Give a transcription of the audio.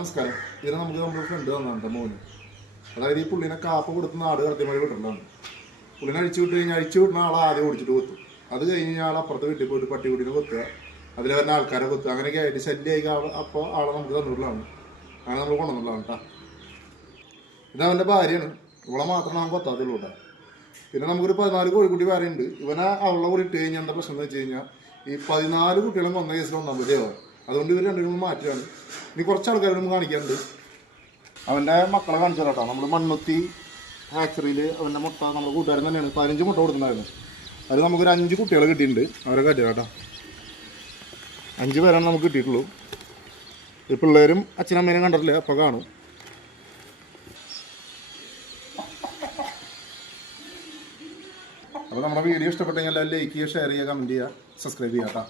നമസ്കാരം. ഇതിന് നമുക്ക് നമ്മുടെ ഫ്രണ്ട് തന്നാണ് മോന്. അതായത് ഈ പുള്ളിനെ കാപ്പ കൊടുത്ത് നാട് കൃത്യമായി വിട്ടിട്ടുള്ളതാണ്. പുള്ളിനെ അഴിച്ചു വിട്ട് കഴിഞ്ഞാൽ അഴിച്ചു വിടുന്ന ആളെ ആദ്യം ഓടിച്ചിട്ട് കൊത്തും. അത് കഴിഞ്ഞ് ആൾ അപ്പുറത്ത് വീട്ടിൽ പോയിട്ട് പട്ടിക്കുട്ടിനെ കൊത്തുക, അതിൽ വരുന്ന ആൾക്കാരെ കൊത്തുക, അങ്ങനെയൊക്കെ ആയിട്ട് ശല്യമായി അപ്പോൾ ആളെ നമുക്ക് തന്നിട്ടുള്ളതാണ്. അങ്ങനെ നമ്മൾ കൊണ്ടുവന്നുള്ളതാണ് കേട്ടോ. ഇത് അവൻ്റെ ഭാര്യയാണ്. ഇവളെ മാത്രമേ നമുക്ക് കൊത്താത്തുള്ളൂ കേട്ടോ. പിന്നെ നമുക്കൊരു 14 കോഴിക്കുട്ടി വേറെ ഉണ്ട്. ഇവനെ അവളുടെ കൂടി ഇട്ട് കഴിഞ്ഞാൽ എന്താ പ്രശ്നം എന്ന് വെച്ച് കഴിഞ്ഞാൽ ഈ 14 കുട്ടികളും കൊന്ന കേസിൽ 1 അതുകൊണ്ട് ഇവർ രണ്ടും മാറ്റുകയാണ്. ഇനി കുറച്ച് ആൾക്കാർ നമുക്ക് കാണിക്കാറുണ്ട്. അവൻ്റെ മക്കളെ കാണിച്ചു തരാം കേട്ടോ. നമ്മൾ മണ്ണുത്തി ഹാച്ചറിയിൽ അവൻ്റെ മുട്ട നമ്മുടെ കൂട്ടുകാരൻ തന്നെയാണ് 15 മുട്ട കൊടുത്തിട്ടുണ്ടായിരുന്നു. അതിൽ നമുക്കൊരു 5 കുട്ടികൾ കിട്ടിയിട്ടുണ്ട്. അവരെ കാര്യം കേട്ടോ. 5 പേരാണ് നമുക്ക് കിട്ടിയിട്ടുള്ളൂ. ഈ പിള്ളേരും അച്ഛനമ്മേനും കണ്ടിട്ടില്ല, അപ്പോൾ കാണും. അപ്പോൾ നമ്മുടെ വീഡിയോ ഇഷ്ടപ്പെട്ടെങ്കിൽ എല്ലാവരും ലൈക്ക് ചെയ്യുക, ഷെയർ ചെയ്യുക, കമൻറ്റ് ചെയ്യുക, സബ്സ്ക്രൈബ് ചെയ്യുക കേട്ടോ.